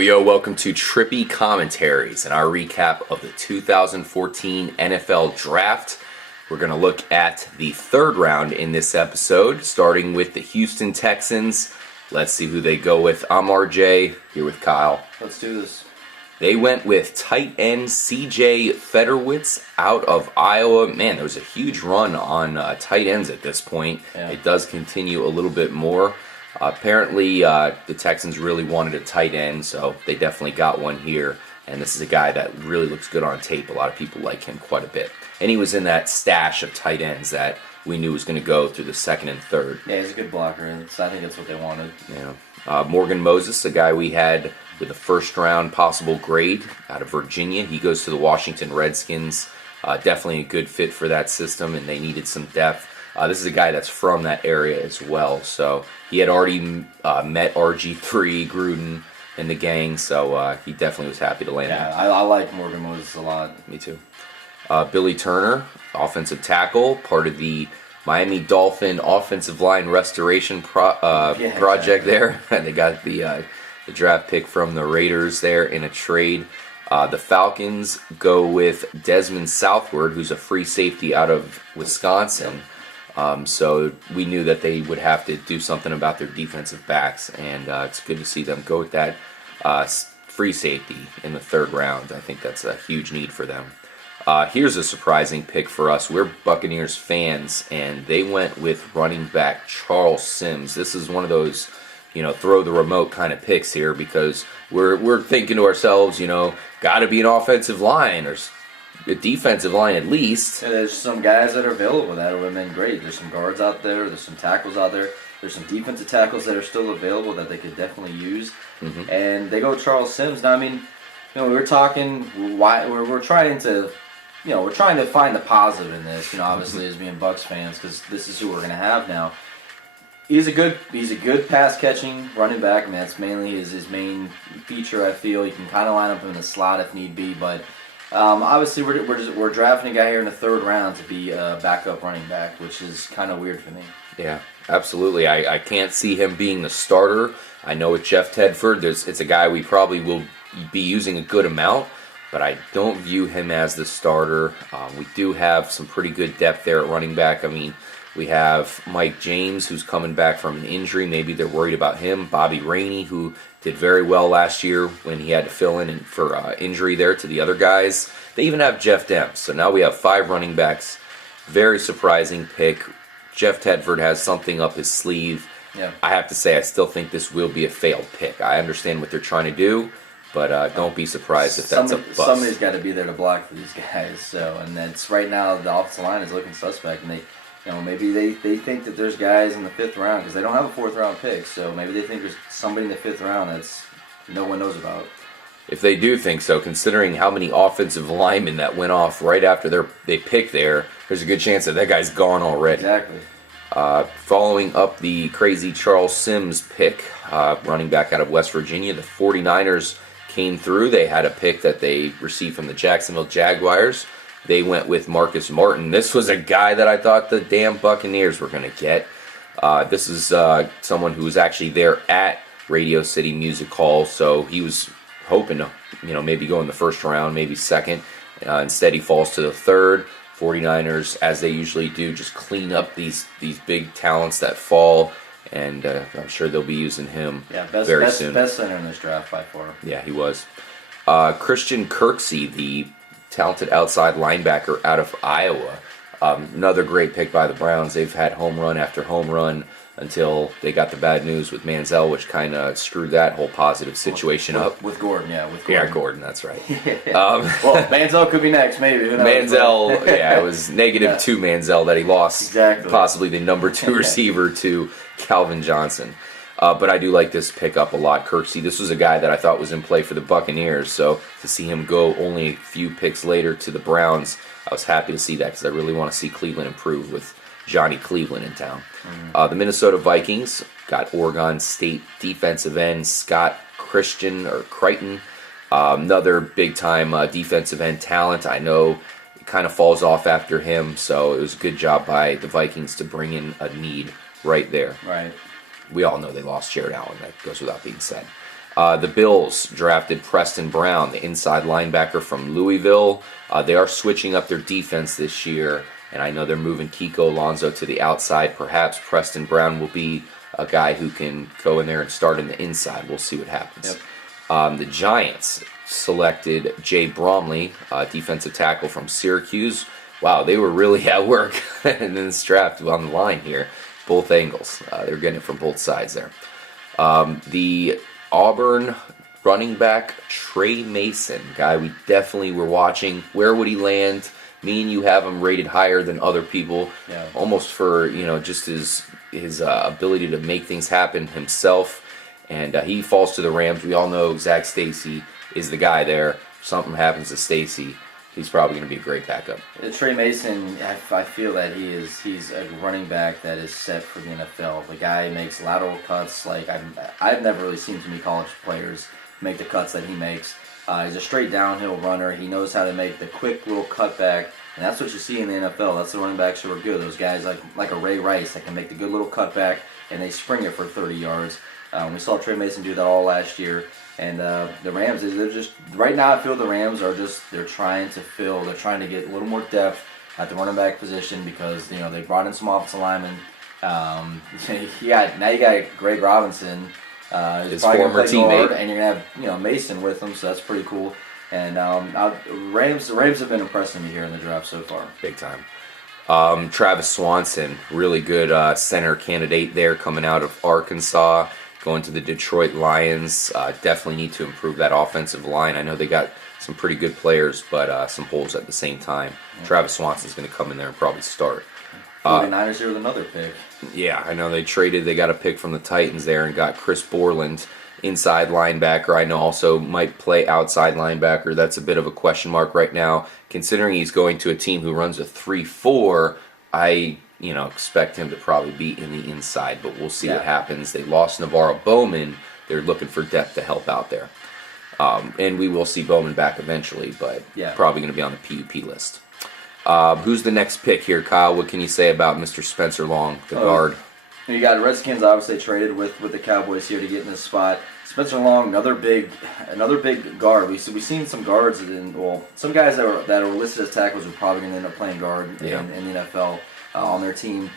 Yo, welcome to Trippy Commentaries and our recap of the 2014 NFL Draft. We're going to look at the third round in this episode, starting with the Houston Texans. Let's see who they go with. I'm RJ, here with Kyle. Let's do this. They went with tight end C.J. Federwitz out of Iowa. Man, there was a huge run on tight ends at this point. Yeah. It does continue a little bit more. Apparently, the Texans really wanted a tight end, so they definitely got one here. And this is a guy that really looks good on tape. A lot of people like him quite a bit. And he was in that stash of tight ends that we knew was going to go through the second and third. Yeah, he's a good blocker, and I think that's what they wanted. Yeah. Morgan Moses, a guy we had with a first-round possible grade out of Virginia. He goes to the Washington Redskins. Definitely a good fit for that system, and they needed some depth. This is a guy that's from that area as well. So he had already met RG3, Gruden, and the gang, so he definitely was happy to land there. Yeah, I like Morgan Moses a lot. Me too. Billy Turner, offensive tackle, part of the Miami Dolphin offensive line restoration project there. They got the draft pick from the Raiders there in a trade. The Falcons go with Desmond Southward, who's a free safety out of Wisconsin. So we knew that they would have to do something about their defensive backs, and it's good to see them go with that free safety in the third round. I think that's a huge need for them. Here's a surprising pick for us. We're Buccaneers fans, and they went with running back Charles Sims. This is one of those, throw the remote kind of picks here, because we're thinking to ourselves, got to be an offensive line or a defensive line at least. Yeah, there's some guys that are available that would have been great. There's some guards out there. There's some tackles out there. There's some defensive tackles that are still available that they could definitely use. Mm-hmm. And they go with Charles Sims. Now, I mean, we're talking. We're trying to. We're trying to find the positive in this, obviously as being Bucs fans, because this is who we're going to have now. He's a good pass catching running back, and that's mainly his main feature. I feel you can kind of line up him in the slot if need be, but obviously we're drafting a guy here in the third round to be a backup running back, which is kind of weird for me. Yeah, absolutely. I can't see him being the starter. I know with Jeff Tedford, it's a guy we probably will be using a good amount, but I don't view him as the starter. We do have some pretty good depth there at running back. I mean, we have Mike James, who's coming back from an injury. Maybe they're worried about him. Bobby Rainey, who did very well last year when he had to fill in for injury there to the other guys. They even have Jeff Demps. So now we have 5 running backs. Very surprising pick. Jeff Tedford has something up his sleeve. Yeah. I have to say, I still think this will be a failed pick. I understand what they're trying to do, but don't be surprised if that's a bust. Somebody's got to be there to block for these guys. So, and that's right now the offensive line is looking suspect, and maybe they think that there's guys in the 5th round because they don't have a 4th round pick. So maybe they think there's somebody in the 5th round that's no one knows about. If they do think so, considering how many offensive linemen that went off right after they picked there's a good chance that guy's gone already. Exactly. Following up the crazy Charles Sims pick, running back out of West Virginia, the 49ers came through. They had a pick that they received from the Jacksonville Jaguars. They went with Marcus Martin. This was a guy that I thought the damn Buccaneers were going to get. This is someone who was actually there at Radio City Music Hall, so he was hoping to, maybe go in the first round, maybe second. Instead, he falls to the third. 49ers, as they usually do, just clean up these big talents that fall, and I'm sure they'll be using him very soon. Best center in this draft by far. Yeah, he was. Christian Kirksey, the talented outside linebacker out of Iowa. Another great pick by the Browns. They've had home run after home run until they got the bad news with Manziel, which kind of screwed that whole positive situation up. With Gordon, yeah. Yeah, Gordon, that's right. Well, Manziel could be next, maybe. Manziel, it was -2 Manziel that he lost. Exactly. Possibly the number 2 receiver to Calvin Johnson. But I do like this pickup a lot, Kirksey. This was a guy that I thought was in play for the Buccaneers, so to see him go only a few picks later to the Browns, I was happy to see that because I really want to see Cleveland improve with Johnny Cleveland in town. Mm-hmm. The Minnesota Vikings got Oregon State defensive end Scott Crichton, another big-time defensive end talent. I know it kind of falls off after him, so it was a good job by the Vikings to bring in a need right there. Right. We all know they lost Jared Allen. That goes without being said. The Bills drafted Preston Brown, the inside linebacker from Louisville. They are switching up their defense this year, and I know they're moving Kiko Alonso to the outside. Perhaps Preston Brown will be a guy who can go in there and start in the inside. We'll see what happens. Yep. The Giants selected Jay Bromley, defensive tackle from Syracuse. Wow, they were really at work in this draft on the line here. Both angles. They were getting it from both sides there. The Auburn running back Trey Mason, guy we definitely were watching. Where would he land? Me and you have him rated higher than other people, almost for just his ability to make things happen himself. And he falls to the Rams. We all know Zach Stacy is the guy there. If something happens to Stacy, he's probably going to be a great backup. Trey Mason, I feel that he's a running back that is set for the NFL. The guy makes lateral cuts like I've never really seen too many college players make the cuts that he makes. He's a straight downhill runner. He knows how to make the quick little cutback, and that's what you see in the NFL. That's the running backs who are good. Those guys like a Ray Rice that can make the good little cutback, and they spring it for 30 yards. We saw Trey Mason do that all last year. And the Rams, they're just right now. I feel the Rams are they're trying to get a little more depth at the running back position because they brought in some offensive linemen. You got Greg Robinson, his former teammate, and you're gonna have Mason with him, so that's pretty cool. And the Rams have been impressing me here in the draft so far, big time. Travis Swanson, really good center candidate there, coming out of Arkansas. Going to the Detroit Lions, definitely need to improve that offensive line. I know they got some pretty good players, but some holes at the same time. Yeah. Travis Swanson's going to come in there and probably start. 49ers here with another pick. Yeah, I know they got a pick from the Titans there and got Chris Borland, inside linebacker. I know also might play outside linebacker. That's a bit of a question mark right now. Considering he's going to a team who runs a 3-4, I expect him to probably be in the inside, but we'll see what happens. They lost Navarro Bowman. They're looking for depth to help out there. And we will see Bowman back eventually, but probably going to be on the PUP list. Who's the next pick here, Kyle? What can you say about Mr. Spencer Long, the guard? You got Redskins obviously traded with the Cowboys here to get in this spot. Spencer Long, another big guard. We've seen some guards some guys that are listed as tackles are probably going to end up playing guard in the NFL. On their team,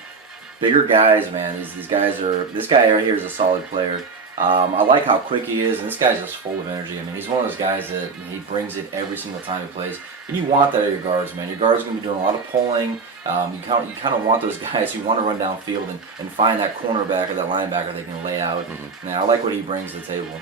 bigger guys, man. These guys are. This guy right here is a solid player. I like how quick he is, and this guy's just full of energy. I mean, he's one of those guys that he brings it every single time he plays. And you want that out of your guards, man. Your guards going to be doing a lot of pulling. You kind of want those guys who want to run downfield and find that cornerback or that linebacker they can lay out. Mm-hmm. Now, I like what he brings to the table.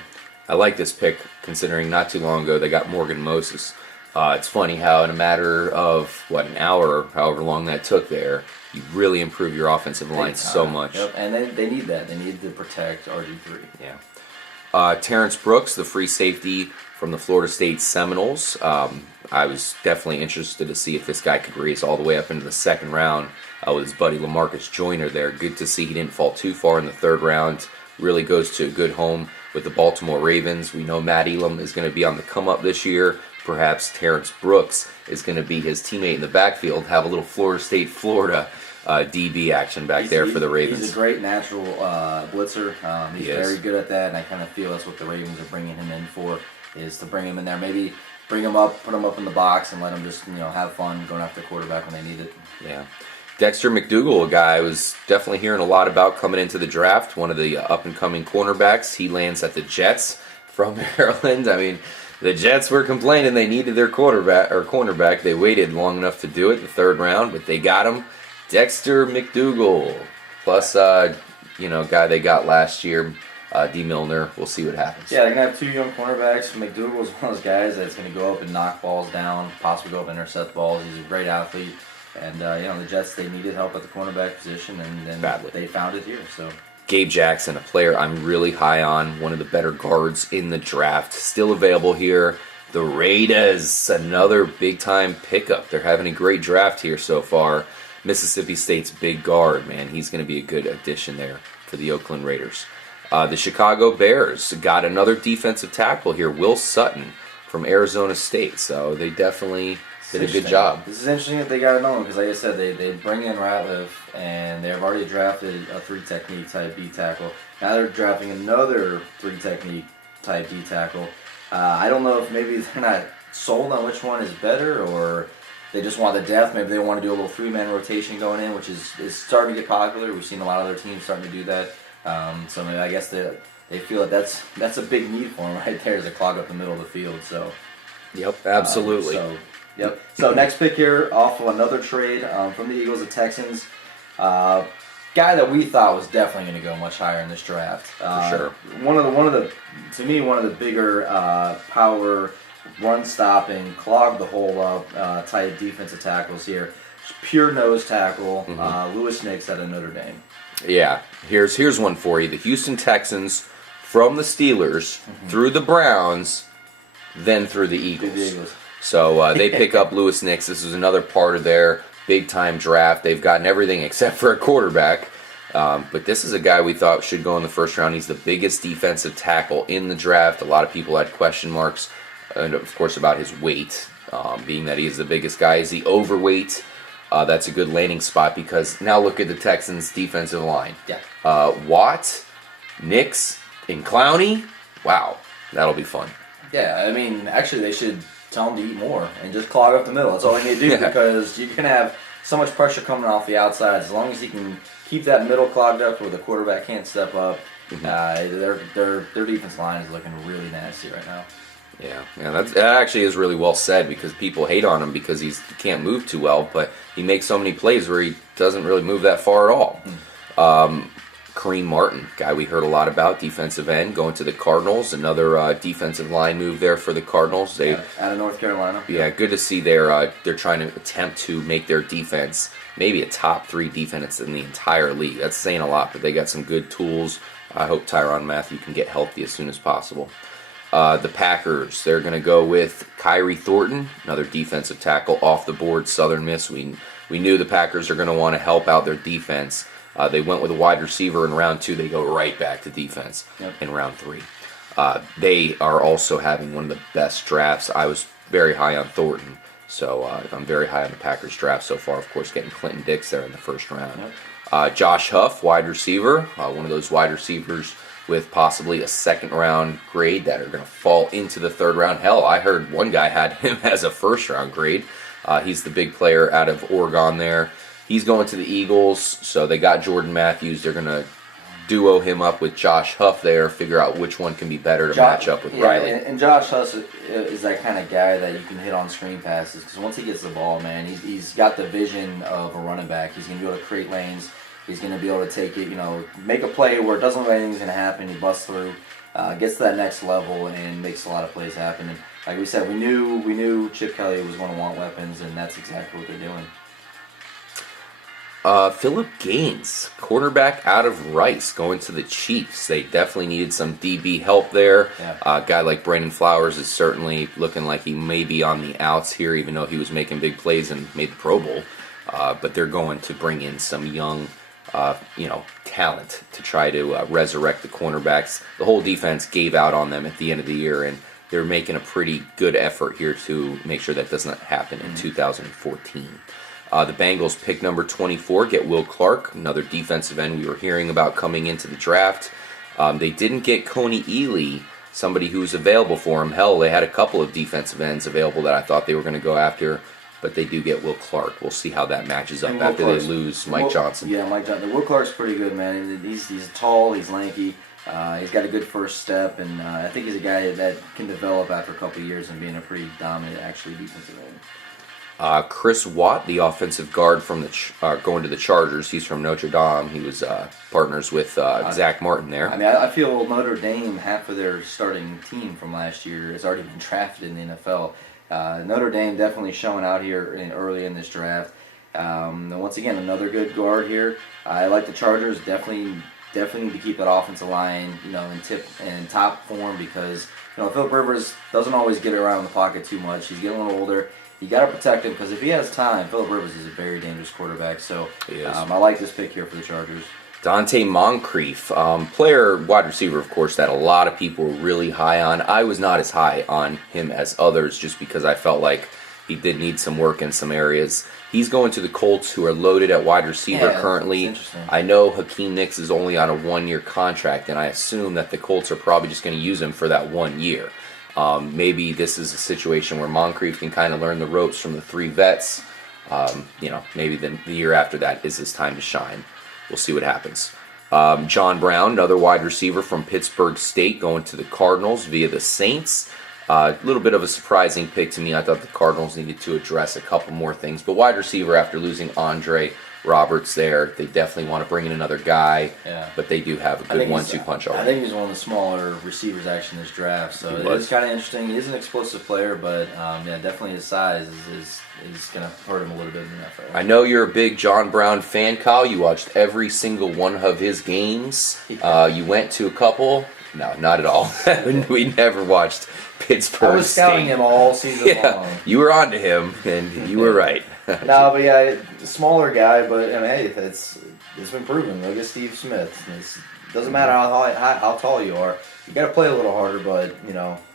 I like this pick, considering not too long ago they got Morgan Moses. It's funny how in a matter of, an hour, or however long that took there, you really improve your offensive line so much. Yep, and they need that. They need to protect RG3. Yeah. Terrence Brooks, the free safety from the Florida State Seminoles. I was definitely interested to see if this guy could raise all the way up into the second round with his buddy LaMarcus Joyner there. Good to see he didn't fall too far in the third round. Really goes to a good home with the Baltimore Ravens. We know Matt Elam is going to be on the come-up this year. Perhaps Terrence Brooks is going to be his teammate in the backfield, have a little Florida State, Florida DB action back there for the Ravens. He's a great natural blitzer. He's very good at that, and I kind of feel that's what the Ravens are bringing him in for, is to bring him in there. Maybe bring him up, put him up in the box, and let him just have fun going after the quarterback when they need it. Yeah. Dexter McDougal, a guy I was definitely hearing a lot about coming into the draft, one of the up-and-coming cornerbacks. He lands at the Jets from Maryland. I mean, the Jets were complaining they needed their cornerback. They waited long enough to do it in the third round, but they got him. Dexter McDougal, plus guy they got last year, D. Milner. We'll see what happens. Yeah, they're gonna have two young cornerbacks. McDougal's one of those guys that's gonna go up and knock balls down, possibly go up and intercept balls. He's a great athlete, and the Jets, they needed help at the cornerback position, and badly they found it here. So. Gabe Jackson, a player I'm really high on, one of the better guards in the draft, still available here. The Raiders, another big-time pickup. They're having a great draft here so far. Mississippi State's big guard, man. He's going to be a good addition there for the Oakland Raiders. The Chicago Bears got another defensive tackle here, Will Sutton from Arizona State. So they definitely did a good job. This is interesting that they got him on because, like I said, they bring in Ratliff, and they've already drafted a 3-technique type B tackle. Now they're drafting another 3-technique type D tackle. I don't know if maybe they're not sold on which one is better, or they just want the depth. Maybe they want to do a little 3-man rotation going in, which is starting to get popular. We've seen a lot of other teams starting to do that. So maybe I guess they feel that that's a big need for them right there, is to clog up the middle of the field. So. Yep, absolutely. So next pick here, off of another trade from the Eagles, the Texans. Guy that we thought was definitely going to go much higher in this draft. For sure. One of the bigger power, run stopping, clog the hole up type defensive tackles here. Pure nose tackle, Lewis Nix out of Notre Dame. Yeah, here's one for you. The Houston Texans from the Steelers through the Browns, then through the Eagles. So they pick up Lewis Nix. This is another part of their big-time draft. They've gotten everything except for a quarterback. But this is a guy we thought should go in the first round. He's the biggest defensive tackle in the draft. A lot of people had question marks, and of course, about his weight, being that he is the biggest guy. Is he overweight? That's a good landing spot, because now look at the Texans' defensive line. Yeah. Watt, Nix, and Clowney. Wow, that'll be fun. Yeah, I mean, actually, they should tell him to eat more and just clog up the middle. That's all they need to do, because you can have so much pressure coming off the outside. As long as he can keep that middle clogged up where the quarterback can't step up, their defense line is looking really nasty right now. Yeah, that actually is really well said, because people hate on him because he can't move too well, but he makes so many plays where he doesn't really move that far at all. Kareem Martin, guy we heard a lot about, defensive end, going to the Cardinals. Another defensive line move there for the Cardinals. Out of North Carolina. Yeah, good to see they're trying to attempt to make their defense maybe a top 3 defense in the entire league. That's saying a lot, but they got some good tools. I hope Tyrann Mathieu can get healthy as soon as possible. The Packers, they're going to go with Kyrie Thornton, another defensive tackle off the board, Southern Miss. We knew the Packers are going to want to help out their defense. They went with a wide receiver in round 2. They go right back to defense in round 3. They are also having one of the best drafts. I was very high on Thornton, so I'm very high on the Packers draft so far. Of course, getting Clinton Dix there in the first round. Josh Huff, wide receiver, one of those wide receivers with possibly a second-round grade that are going to fall into the third round. Hell, I heard one guy had him as a first-round grade. He's the big player out of Oregon there. He's going to the Eagles, so they got Jordan Matthews. They're going to duo him up with Josh Huff there, figure out which one can be better to match up with Riley. And Josh Huff is that kind of guy that you can hit on screen passes, because once he gets the ball, man, he's got the vision of a running back. He's going to be able to create lanes. He's going to be able to take it, make a play where it doesn't look like anything's going to happen. He busts through, gets to that next level, and makes a lot of plays happen. And like we said, we knew Chip Kelly was going to want weapons, and that's exactly what they're doing. Phillip Gaines, quarterback out of Rice, going to the Chiefs. They definitely needed some DB help there. A guy like Brandon Flowers is certainly looking like he may be on the outs here, even though he was making big plays and made the Pro Bowl. But they're going to bring in some young, talent to try to resurrect the cornerbacks. The whole defense gave out on them at the end of the year, and they're making a pretty good effort here to make sure that doesn't happen in 2014. The Bengals pick number 24, get Will Clark, another defensive end we were hearing about coming into the draft. They didn't get Coney Ealy, somebody who was available for him. Hell, they had a couple of defensive ends available that I thought they were going to go after, but they do get Will Clark. We'll see how that matches up after they lose Mike Johnson. Yeah, Mike Johnson. Will Clark's pretty good, man. He's tall, he's lanky, he's got a good first step, and I think he's a guy that can develop after a couple of years and being a pretty dominant, actually, defensive end. Chris Watt, the offensive guard from the going to the Chargers. He's from Notre Dame. He was partners with Zach Martin there. I mean, I feel Notre Dame, half of their starting team from last year has already been drafted in the NFL. Notre Dame definitely showing out here early in this draft. And once again, another good guard here. I like the Chargers. Definitely need to keep that offensive line, in top form, because Philip Rivers doesn't always get around the pocket too much. He's getting a little older. You got to protect him, because if he has time, Philip Rivers is a very dangerous quarterback. So I like this pick here for the Chargers. Dante Moncrief, player, wide receiver, of course, that a lot of people were really high on. I was not as high on him as others, just because I felt like he did need some work in some areas. He's going to the Colts, who are loaded at wide receiver currently. I know Hakeem Nicks is only on a 1-year contract, and I assume that the Colts are probably just going to use him for that 1 year. Maybe this is a situation where Moncrief can kind of learn the ropes from the 3 vets. Maybe the year after that is his time to shine. We'll see what happens. John Brown, another wide receiver from Pittsburgh State, going to the Cardinals via the Saints. A little bit of a surprising pick to me. I thought the Cardinals needed to address a couple more things. But wide receiver, after losing Andre Roberts there, they definitely want to bring in another guy. Yeah. But they do have a good 1-2 punch already. I think he's one of the smaller receivers actually in this draft. So it's kind of interesting. He is an explosive player, but definitely his size is going to hurt him a little bit in the NFL. I know you're a big John Brown fan, Kyle. You watched every single one of his games. You went to a couple. No, not at all. We never watched Pittsburgh I was scouting him all season long. You were onto him, and you were right. No, but smaller guy, but hey, it's been proven. Look at Steve Smith. It doesn't matter how tall you are. You got to play a little harder, but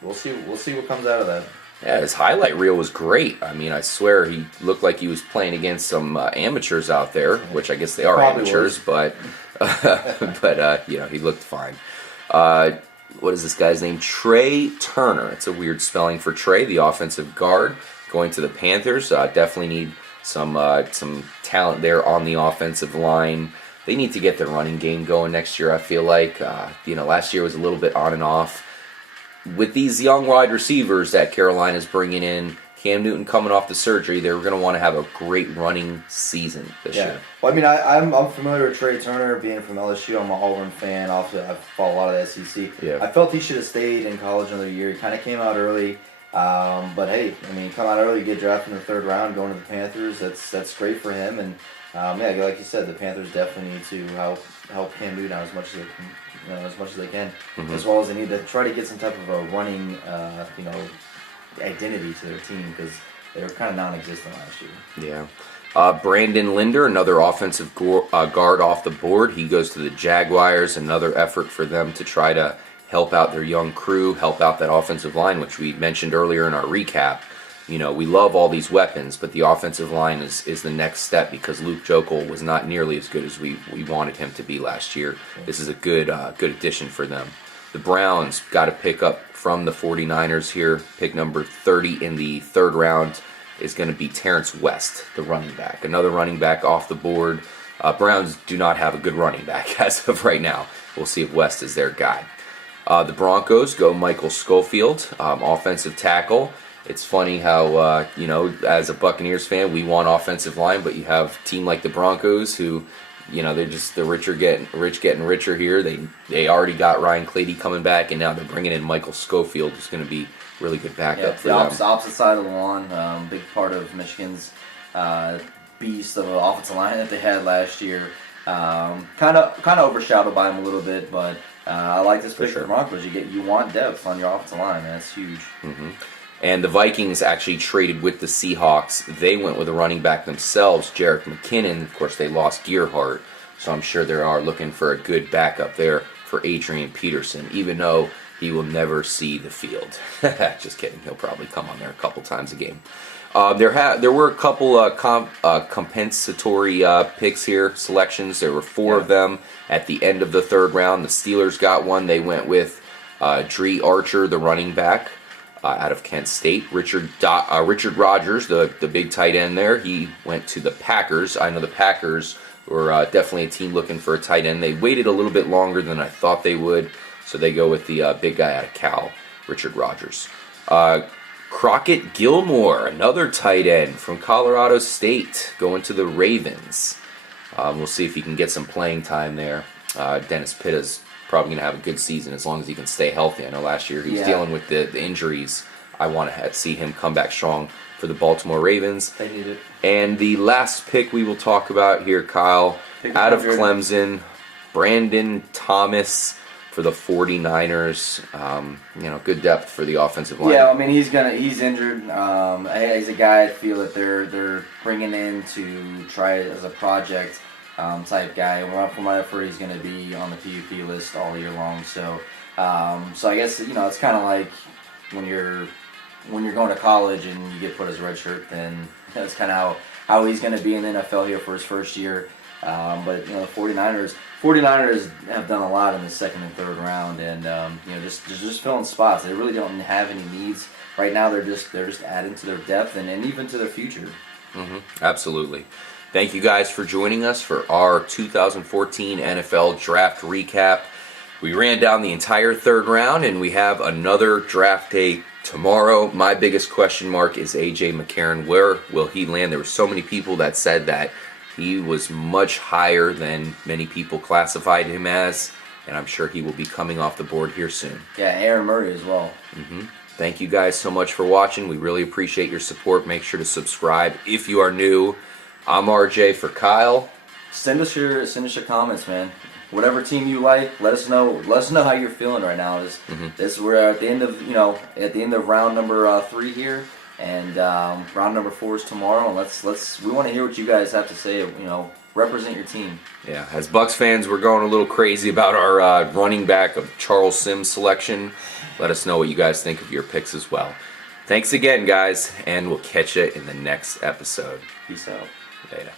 we'll see what comes out of that. Yeah, his highlight reel was great. I mean, I swear he looked like he was playing against some amateurs out there, which I guess they are probably amateurs, but he looked fine. What is this guy's name? Trey Turner. It's a weird spelling for Trey, the offensive guard, going to the Panthers. Definitely need some talent there on the offensive line. They need to get their running game going next year, I feel like. Last year was a little bit on and off. With these young wide receivers that Carolina's bringing in, Cam Newton coming off the surgery, they're going to want to have a great running season this year. Well, I mean, I'm familiar with Trey Turner, being from LSU. I'm an Auburn fan. Also, I follow a lot of the SEC. Yeah. I felt he should have stayed in college another year. He kind of came out early. But hey, I mean, come out early, get drafted in the 3rd round, going to the Panthers. That's great for him. And like you said, the Panthers definitely need to help Cam Newton out as much as they can, as well as they need to try to get some type of a running, identity to their team, because they were kind of non-existent last year. Yeah. Brandon Linder, another offensive guard off the board. He goes to the Jaguars. Another effort for them to try to help out their young crew, help out that offensive line, which we mentioned earlier in our recap. We love all these weapons, but the offensive line is the next step, because Luke Jokel was not nearly as good as we wanted him to be last year. This is a good addition for them. The Browns got to pick up from the 49ers here. Pick number 30 in the 3rd round is going to be Terrence West, the running back. Another running back off the board. Browns do not have a good running back as of right now. We'll see if West is their guy. The Broncos go Michael Schofield, offensive tackle. It's funny how, as a Buccaneers fan, we want offensive line, but you have a team like the Broncos who, they're rich getting richer here. They already got Ryan Clady coming back, and now they're bringing in Michael Schofield, who's going to be really good backup for them. The opposite side of the lawn, big part of Michigan's beast of an offensive line that they had last year. Kind of overshadowed by him a little bit, but I like this pick for the Broncos. You want depth on your offensive line, man. That's huge. Mm-hmm. And the Vikings actually traded with the Seahawks. They went with a running back themselves, Jerick McKinnon. Of course, they lost Gearhart, so I'm sure they are looking for a good backup there for Adrian Peterson, even though he will never see the field. Just kidding. He'll probably come on there a couple times a game. There were a couple compensatory picks here, selections. There were 4 of them at the end of the 3rd round. The Steelers got one. They went with Dree Archer, the running back, out of Kent State. Richard Rodgers, the big tight end there, he went to the Packers. I know the Packers were definitely a team looking for a tight end. They waited a little bit longer than I thought they would, so they go with the big guy out of Cal, Richard Rodgers. Crockett Gilmore, another tight end from Colorado State, going to the Ravens. We'll see if he can get some playing time there. Dennis Pitta's probably going to have a good season as long as he can stay healthy. I know last year he was dealing with the injuries. I want to see him come back strong for the Baltimore Ravens. They need it. And the last pick we will talk about here, Kyle, out of Clemson, Brandon Thomas for the 49ers. Good depth for the offensive line. Yeah, I mean he's injured. He's a guy I feel that they're bringing in to try it as a project type guy. From what I've heard, he's going to be on the PUP list all year long. So I guess it's kind of like when you're when you're going to college and you get put as a red shirt, then that's kind of how he's going to be in the NFL here for his first year. But the 49ers have done a lot in the second and third round, and just filling spots. They really don't have any needs right now. They're just adding to their depth and even to their future. Absolutely. Thank you guys for joining us for our 2014 NFL Draft Recap. We ran down the entire third round, and we have another draft day tomorrow. My biggest question mark is A.J. McCarron. Where will he land? There were so many people that said that he was much higher than many people classified him as, and I'm sure he will be coming off the board here soon. Yeah, Aaron Murray as well. Thank you guys so much for watching. We really appreciate your support. Make sure to subscribe if you are new. I'm RJ for Kyle. Send us your comments, man. Whatever team you like, let us know. Let us know how you're feeling right now. We're at the end of round number 3 here, and round number 4 is tomorrow. And we want to hear what you guys have to say. Represent your team. Yeah, as Bucs fans, we're going a little crazy about our running back of Charles Sims selection. Let us know what you guys think of your picks as well. Thanks again, guys, and we'll catch you in the next episode. Peace out. Later.